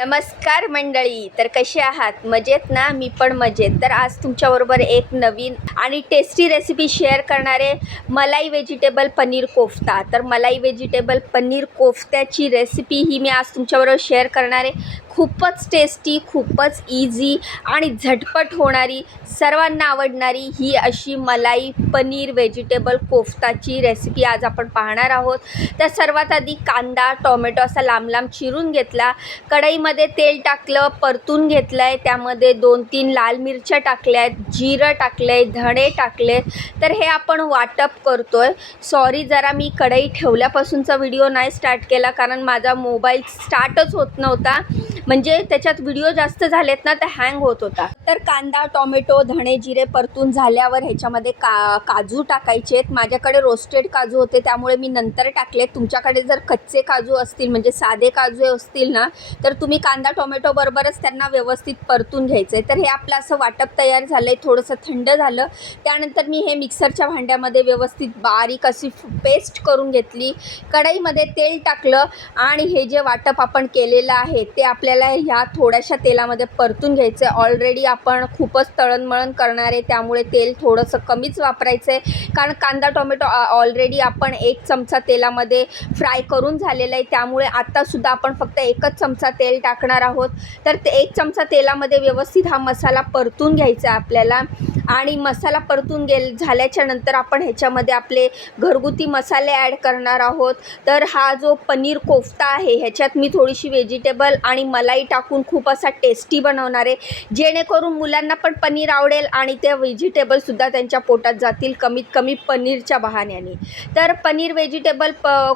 नमस्कार मंडळी, तर कसे आहात? मजेत ना? मी पण मजेत. तर आज तुमच्याबरोबर एक नवीन आणि टेस्टी रेसिपी शेअर करणारे मलाई व्हेजिटेबल पनीर कोफ्ता. तर मलाई व्हेजिटेबल पनीर कोफ्त्याची रेसिपी ही मी आज तुमच्याबरोबर शेअर करणार आहे. खूपच टेस्टी, खूपच इझी आणि झटपट होणारी, सर्वांना आवडणारी ही अशी मलाई पनीर व्हेजिटेबल कोफ्ताची रेसिपी आज आपण पाहणार आहोत. तर सर्वात आधी कांदा, टोमॅटो असा लांब लांब चिरून घेतला. कढईमध्ये तेल टाकलं, परतून घेतलं आहे. त्यामध्ये 2-3 लाल मिरच्या टाकल्या आहेत, जिरं टाकलं आहे, धणे टाकले. तर हे आपण वाटप करतो आहे. सॉरी, जरा मी कढई ठेवल्यापासूनचा व्हिडिओ नाही स्टार्ट केला, कारण माझा मोबाईल स्टार्टच होत नव्हता. म्हणजे त्याच्यात व्हिडिओ जास्त झालेत ना, तर हँग होत होता. तर कांदा, टोमॅटो, धणे, जिरे परतून झाल्यावर ह्याच्यामध्ये काजू टाकायचे आहेत. माझ्याकडे रोस्टेड काजू होते, त्यामुळे मी नंतर टाकले. तुमच्याकडे जर कच्चे काजू असतील, म्हणजे साधे काजू असतील ना, तर तुम्ही कांदा टोमॅटो बरोबरच त्यांना व्यवस्थित परतून घ्यायचं आहे. तर हे आपलं असं वाटप तयार झालं आहे. थोडंसं थंड झालं त्यानंतर मी हे मिक्सरच्या भांड्यामध्ये व्यवस्थित बारीक अशी पेस्ट करून घेतली. कढईमध्ये तेल टाकलं आणि हे जे वाटप आपण केलेलं आहे ते आपल्याला ह्या थोड्याशा तेलामध्ये परतून घ्यायचं आहे. ऑलरेडी आपण खूपच तळणमळण करणार आहे, त्यामुळे तेल थोडंसं कमीच वापरायचं आहे, कारण कांदा टोमॅटो ऑलरेडी आपण 1 चमचा तेलामध्ये फ्राय करून झालेलं आहे. त्यामुळे आत्तासुद्धा आपण फक्त 1च चमचा तेल टाकणार आहोत. तर ते 1 चमचा तेलामध्ये व्यवस्थित हा मसाला परतून घ्यायचा आहे आपल्याला. आणि मसाला परतून झाल्याच्या नंतर आपण ह्याच्यामध्ये आपले घरगुती मसाले ॲड करणार आहोत. तर हा जो पनीर कोफ्ता आहे ह्याच्यात मी थोडीशी व्हेजिटेबल आणि मलाई टाकून खूप असा टेस्टी बनवणार आहे, जेणेकरून मुलांना पण पनीर आवडेल आणि त्या व्हेजिटेबलसुद्धा त्यांच्या पोटात जातील, कमीत कमी पनीरच्या बहाण्याने. तर पनीर व्हेजिटेबल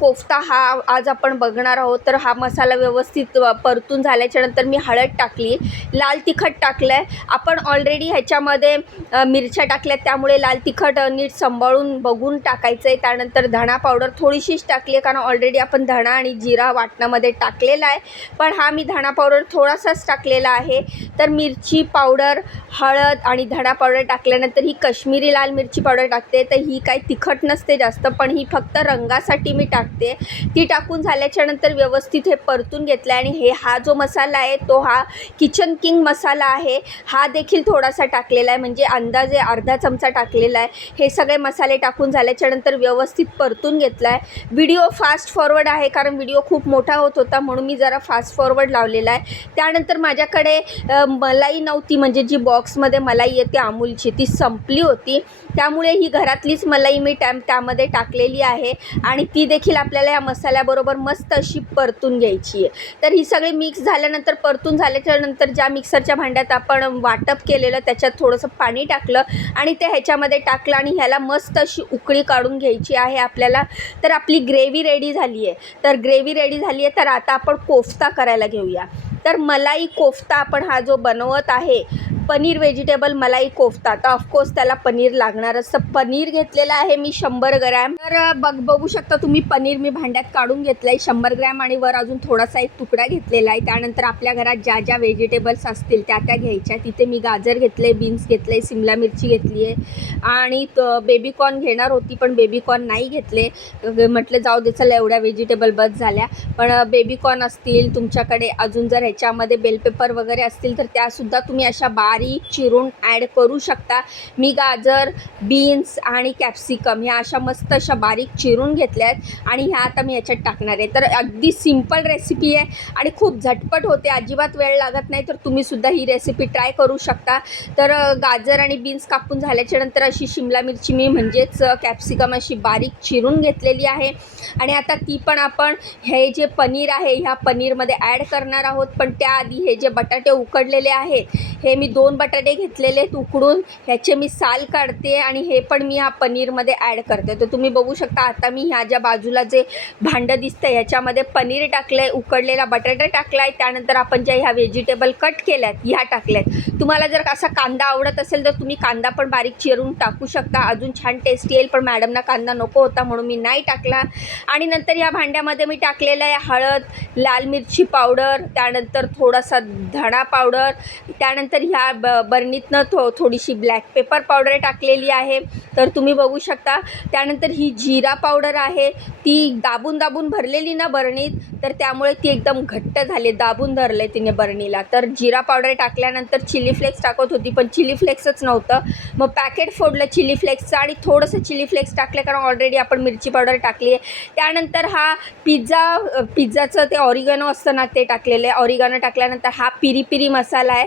कोफ्ता हा आज आपण बघणार आहोत. तर हा मसाला व्यवस्थित परतून झाल्याच्यानंतर मी हळद टाकली, लाल तिखट टाकलं आहे. आपण ऑलरेडी ह्याच्यामध्ये मिरच्या टाकल्यात, त्यामुळे लाल तिखट नीट सांभाळून बघून टाकायचं आहे. त्यानंतर धणा पावडर थोडीशीच टाकली आहे, कारण ऑलरेडी आपण धणा आणि जिरा वाटणामध्ये टाकलेला आहे, पण हा मी धणा पावडर थोडासाच टाकलेला आहे. तर मिरची पावडर, हळद आणि धणा पावडर टाकल्यानंतर ही काश्मीरी लाल मिरची पावडर टाकते. तर ही काही तिखट नसते जास्त, पण ही फक्त रंगासाठी मी टाकते. ती टाकून झाल्याच्यानंतर व्यवस्थित हे परतून घेतलं आहे. आणि हा जो मसाला आहे तो हा किचन किंग मसाला आहे, हा देखील थोडासा टाकलेला आहे, म्हणजे अंदाजे अर्धा चमचा टाकलेला आहे. हे सगळे मसाले टाकून झाल्याच्यानंतर व्यवस्थित परतून घेतला आहे. व्हिडिओ फास्ट फॉरवर्ड आहे, कारण व्हिडिओ खूप मोठा होत होता, म्हणून मी जरा फास्ट फॉरवर्ड लावलेला आहे. त्यानंतर माझ्याकडे मलाई नव्हती, म्हणजे जी बॉक्समध्ये मलाई येते अमूलची, ती संपली होती. त्यामुळे ही घरातलीच मलाई मी त्यामध्ये टाकलेली आहे आणि ती देखील आपल्याला या मसाल्याबरोबर मस्त अशी परतून घ्यायची आहे. तर ही सगळी मिक्स झाल्यानंतर, परतून झाल्याच्यानंतर ज्या मिक्सरच्या भांड्यात आपण वाटप केलेलं त्याच्यात थोडंसं पाणी टाकलं आणि ते ह्याच्यामध्ये टाकलं आणि ह्याला मस्त अशी उकळी काढून घ्यायची आहे आपल्याला. तर आपली ग्रेव्ही रेडी झाली आहे. तर ग्रेव्ही रेडी झाली आहे, तर आता आपण कोफ्ता करायला घेऊया. तर मलाई कोफ्ता आपण हा जो बनवत आहे, पनीर व्हेजिटेबल मलाई कोफ्ता, तर ऑफकोर्स त्याला पनीर लागणारच. तर पनीर घेतलेलं आहे मी 100 ग्रॅम. तर बघू शकता तुम्ही, पनीर मी भांड्यात काढून घेतलं आहे 100 ग्रॅम, आणि वर अजून थोडासा एक तुकडा घेतलेला आहे. त्यानंतर आपल्या घरात ज्या ज्या व्हेजिटेबल्स असतील त्या घ्यायच्या. तिथे मी गाजर घेतले, बीन्स घेतले, शिमला मिरची घेतली आहे आणि बेबीकॉर्न घेणार होती, पण बेबीकॉर्न नाही घेतले. म्हटलं जाऊ दे, चला एवढ्या व्हेजिटेबल बस झाल्या. पण बेबीकॉर्न असतील तुमच्याकडे, अजून जर ह्याच्यामध्ये बेल पेपर वगैरे असतील तर त्यासुद्धा तुम्ही अशा बारीक चिरून ॲड करू शकता. मी गाजर, बीन्स आणि कॅप्सिकम ह्या अशा मस्त अशा बारीक चिरून घेतल्या आहेत आणि ह्या आता मी ह्याच्यात टाकणार आहे. तर अगदी सिंपल रेसिपी आहे आणि खूप झटपट होते, अजिबात वेळ लागत नाही. तर तुम्हीसुद्धा ही रेसिपी ट्राय करू शकता. तर गाजर आणि बीन्स कापून झाल्याच्यानंतर अशी शिमला मिरची मी, म्हणजेच कॅप्सिकम, अशी बारीक चिरून घेतलेली आहे. आणि आता ती पण आपण हे जे पनीर आहे ह्या पनीरमध्ये ॲड करणार आहोत. पण त्याआधी हे जे बटाटे उकडलेले आहेत, हे मी 2 बटाटे घेतलेले आहेत उकडून, ह्याचे मी साल काढते आणि हे पण मी ह्या पनीरमध्ये ॲड करते. तर तुम्ही बघू शकता, आता मी ह्या ज्या बाजूला जे भांडं दिसतं ह्याच्यामध्ये पनीर टाकलं आहे, उकडलेला बटाटा टाकला आहे. त्यानंतर आपण ज्या ह्या व्हेजिटेबल कट केल्यात ह्या टाकल्यात. तुम्हाला जर असा कांदा आवडत असेल तर तुम्ही कांदा पण बारीक चिरून टाकू शकता, अजून छान टेस्ट येईल. पण मॅडमना कांदा नको होता म्हणून मी नाही टाकला. आणि नंतर ह्या भांड्यामध्ये मी टाकलेलं आहे हळद, लाल मिरची पावडर, त्यानंतर थोडासा धणा पावडर, त्यानंतर ह्या बरणीतनं थोडीशी ब्लॅक पेपर पावडर टाकलेली आहे, तर तुम्ही बघू शकता. त्यानंतर ही जिरा पावडर आहे, ती दाबून दाबून भरलेली ना बरणीत, तर त्यामुळे ती एकदम घट्ट झाली, दाबून धरले तिने बरणीला. तर जिरा पावडर टाकल्यानंतर चिली फ्लेक्स टाकत होती, पण चिली फ्लेक्सच नव्हतं. मग पॅकेट फोडलं चिली फ्लेक्सचं आणि थोडंसं चिली फ्लेक्स टाकलं, कारण ऑलरेडी आपण मिरची पावडर टाकली आहे. त्यानंतर हा पिझ्झाचं ते ऑरिगॅनो असतं ना, ते टाकलेलं आहे. ऑरिगॅनो टाकल्यानंतर हा पिरी पिरी मसाला आहे,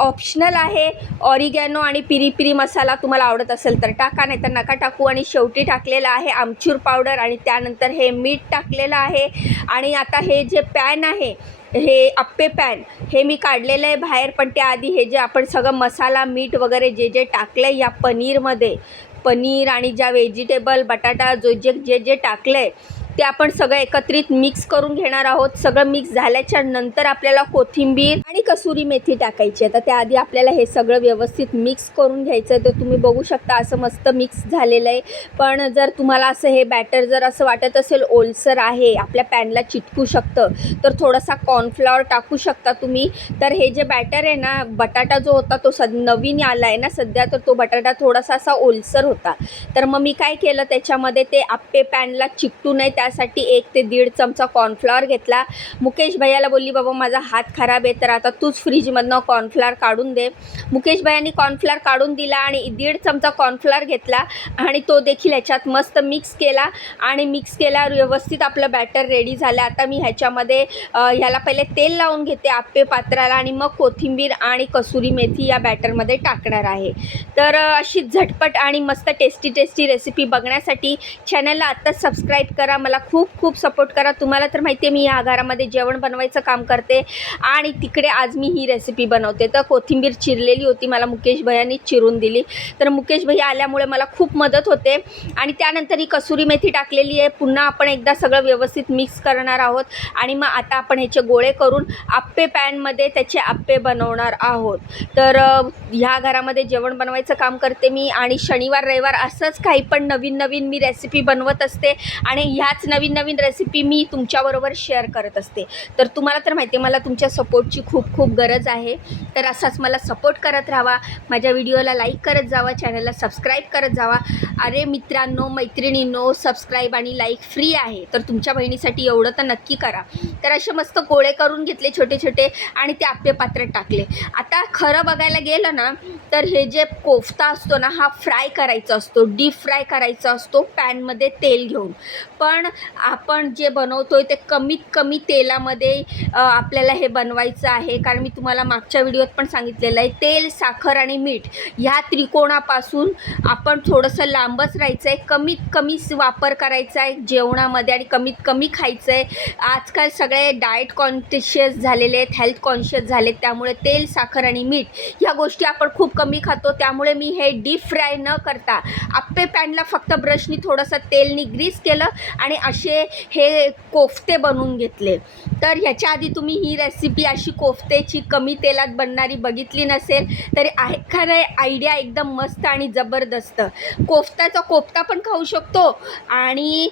ऑप्शनल आहे. ऑरिगॅनो आणि पिरी पिरी मसाला तुम्हाला आवडत असेल तर टाका, नाही तर नका टाकू. आणि शेवटी टाकलेलं आहे आमचूर पावडर आणि त्यानंतर हे मीठ टाकलेलं आहे. आणि आता हे जे पॅन आहे, हे अप्पे पॅन, हे मी काढलेलं आहे बाहेर. पण त्याआधी हे जे आपण सगळं मसाला मीठ वगैरे जे जे टाकलं आहे या पनीरमध्ये, पनीर आणि ज्या व्हेजिटेबल बटाटा जे जे टाकलं आहे ते आपण सगळं एकत्रित मिक्स करून घेणार आहोत. सगळं मिक्स झाल्याच्या नंतर आपल्याला कोथिंबीर आणि कसुरी मेथी टाकायची आहे. तर त्याआधी आपल्याला हे सगळं व्यवस्थित मिक्स करून घ्यायचं आहे. तर तुम्ही बघू शकता असं मस्त मिक्स झालेलं आहे. पण जर तुम्हाला असं हे बॅटर जर असं वाटत असेल ओलसर आहे, आपल्या पॅनला चिटकू शकतं, तर थोडासा कॉर्नफ्लॉवर टाकू शकता तुम्ही. तर हे जे बॅटर आहे ना, बटाटा जो होता तो नवीन आला आहे ना सध्या, तर तो बटाटा थोडासा असा ओलसर होता. तर मग मी काय केलं, त्याच्यामध्ये ते अप्पे पॅनला चिकटू नये त्यासाठी 1 ते 1.5 चमचा कॉर्नफ्लॉवर घेतला. मुकेश भैयाला बोलली, बाबा माझा हात खराब आहे, तर आता तूच फ्रीजमधनं कॉर्नफ्लॉवर काढून दे. मुकेश भैयानी कॉर्नफ्लॉवर काढून दिला आणि 1.5 चमचा कॉर्नफ्लॉवर घेतला आणि तो देखील ह्याच्यात मस्त मिक्स केला. आणि मिक्स केल्यावर व्यवस्थित आपलं बॅटर रेडी झालं. आता मी ह्याच्यामध्ये ह्याला पहिले तेल लावून घेते अप्पे पात्राला आणि मग कोथिंबीर आणि कसुरी मेथी या बॅटरमध्ये टाकणार आहे. तर अशी झटपट आणि मस्त टेस्टी रेसिपी बघण्यासाठी चॅनलला आत्ताच सबस्क्राईब करा. मला खूप खूप सपोर्ट करा. तुम्हाला तर माहिती आहे मी या घरामध्ये जेवण बनवायचं काम करते आणि तिकडे आज मी ही रेसिपी बनवते. तर कोथिंबीर चिरलेली होती, मला मुकेश भैयानी चिरून दिली. तर मुकेश भैया आल्यामुळे मला खूप मदत होते. आणि त्यानंतर ही कसुरी मेथी टाकलेली आहे. पुन्हा आपण एकदा सगळं व्यवस्थित मिक्स करणार आहोत. आणि मग आता आपण ह्याचे गोळे करून अप्पे पॅनमध्ये त्याचे अप्पे बनवणार आहोत. तर ह्या घरामध्ये जेवण बनवायचं काम करते मी आणि शनिवार रविवार असंच काही पण नवीन मी रेसिपी बनवत असते आणि ह्याच नवीन रेसिपी मी तुमच्याबरोबर शेअर करत असते. तर तुम्हाला तर माहिती आहे मला तुमच्या सपोर्टची खूप गरज आहे. तर असाच मला सपोर्ट करत राहावा, माझ्या व्हिडिओला लाईक करत जावा, चॅनलला सबस्क्राईब करत जावा. अरे मित्रांनो मैत्रिणींनो, सबस्क्राईब आणि लाईक फ्री आहे, तर तुमच्या बहिणीसाठी एवढं तर नक्की करा. तर असे मस्त गोळे करून घेतले छोटे आणि ते अप्पे पात्रात टाकले. आता खरं बघायला गेलं ना, तर हे जे कोफ्ता असतो ना, हा फ्राय करायचा असतो, डीप फ्राय करायचा असतो पॅनमध्ये तेल घेऊन. पण आपण जे बनवतोय ते कमीत कमी तेलामध्ये आपल्याला हे बनवायचं आहे. कारण मी तुम्हाला मागच्या व्हिडिओत पण सांगितलेलं आहे, तेल, साखर आणि मीठ ह्या त्रिकोणापासून आपण थोडंसं लांबच राहायचं आहे, कमीत कमी वापर करायचा आहे जेवणामध्ये आणि कमीत कमी खायचं आहे. आजकाल सगळे डाएट कॉन्शियस झालेले आहेत, हेल्थ कॉन्शियस झालेत, त्यामुळे तेल, साखर आणि मीठ ह्या गोष्टी आपण खूप कमी खातो. त्यामुळे मी हे डीप फ्राय न करता अप्पे पॅनला फक्त ब्रशनी थोडंसं तेलनी ग्रीस केलं आणि असे हे कोफ्ते बनवून घेतले. तर ह्याच्या आधी तुम्ही ही रेसिपी अशी कोफ्तेची कमी तेलात बनणारी बघितली नसेल तरी आहे खरं आयडिया एकदम मस्त आणि जबरदस्त. कोफ्ता पण खाऊ शकतो आणि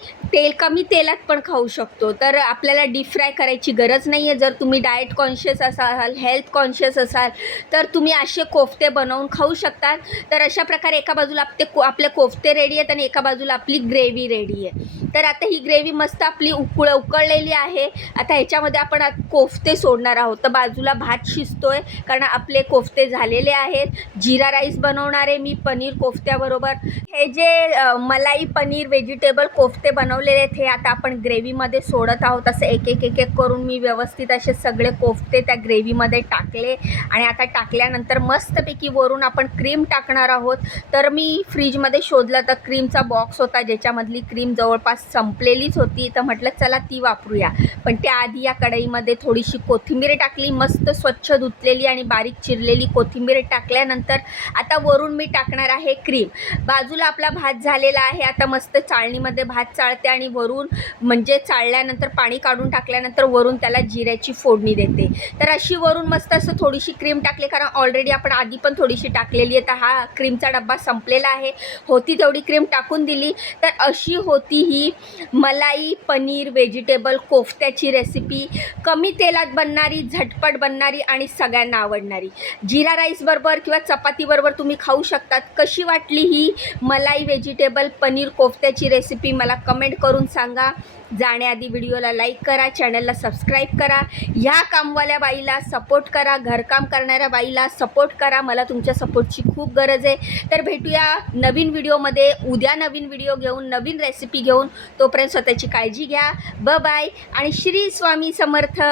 कमी तेलात पण खाऊ शकतो. तर आपल्याला डीप फ्राय करायची गरज नाही आहे. जर तुम्ही डाएट कॉन्शियस असाल, हेल्थ कॉन्शियस असाल, तर तुम्ही असे कोफ्ते बनवून खाऊ शकतात. तर अशा प्रकारे एका बाजूला आपले कोफ्ते रेडी आहेत आणि एका बाजूला आपली ग्रेव्ही रेडी आहे. तर आता ही ग्रेव्ही मस्त आपली उकळलेली आहे. आता ह्याच्यामध्ये आपण कोफ्ते सोडणार आहोत. तर बाजूला भात शिजतोय कारण आपले कोफ्ते झालेले आहेत. जिरा राईस बनवणार आहे मी पनीर कोफ्त्याबरोबर. हे जे मलाई पनीर व्हेजिटेबल कोफ्ते बनवलेले आहेत हे आता आपण ग्रेव्हीमध्ये सोडत आहोत. असं एक करून मी व्यवस्थित असे सगळे कोफ्ते त्या ग्रेव्हीमध्ये टाकले आणि आता टाकल्यानंतर मस्तपैकी वरून आपण क्रीम टाकणार आहोत. तर मी फ्रीजमध्ये शोधलं तर क्रीमचा बॉक्स होता ज्याच्यामधली क्रीम जवळपास संपलेलीच होती. तर म्हटलं चला ती वापरूया. पण त्याआधी या कढईमध्ये थोडीशी कोथिंबीर टाकली, मस्त स्वच्छ धुतलेली आणि बारीक चिरलेली कोथिंबीर टाकल्यानंतर आता वरून मी टाकणार आहे क्रीम. बाजूला आपला भात झालेला आहे. आता मस्त चाळणीमध्ये भात चाळते आणि वरून म्हणजे चाळल्यानंतर पाणी काढून टाकल्यानंतर वरून त्याला जिऱ्याची फोडणी देते. तर अशी वरून मस्त असं थोडीशी क्रीम टाकली, कारण ऑलरेडी आपण आधी पण थोडीशी टाकलेली आहे. तर हा क्रीमचा डब्बा संपलेला आहे, होती तेवढी क्रीम टाकून दिली. तर अशी होती ही मलाई पनीर व्हेजिटेबल कोफ्त्याची रेसिपी. कमी तेलात बनणारी, झटपट बनणारी आणि सगळ्यांना आवडणारी. जिरा राईसबरोबर किंवा चपातीबरोबर तुम्ही खाऊ शकतात. कशी वाटली ही मलाई व्हेजिटेबल पनीर कोफ्त्याची रेसिपी मला कमेंट करून सांगा. जाण्याआधी व्हिडिओला लाईक करा, चॅनलला सबस्क्राईब करा. ह्या कामवाल्या बाईला सपोर्ट करा, घरकाम करणाऱ्या बाईला सपोर्ट करा. मला तुमच्या सपोर्टची खूप गरज आहे. तर भेटूया नवीन व्हिडिओमध्ये उद्या, नवीन व्हिडिओ घेऊन, नवीन रेसिपी घेऊन. तोपर्यंत स्वतःची काळजी घ्या. बाय आणि श्री स्वामी समर्थ.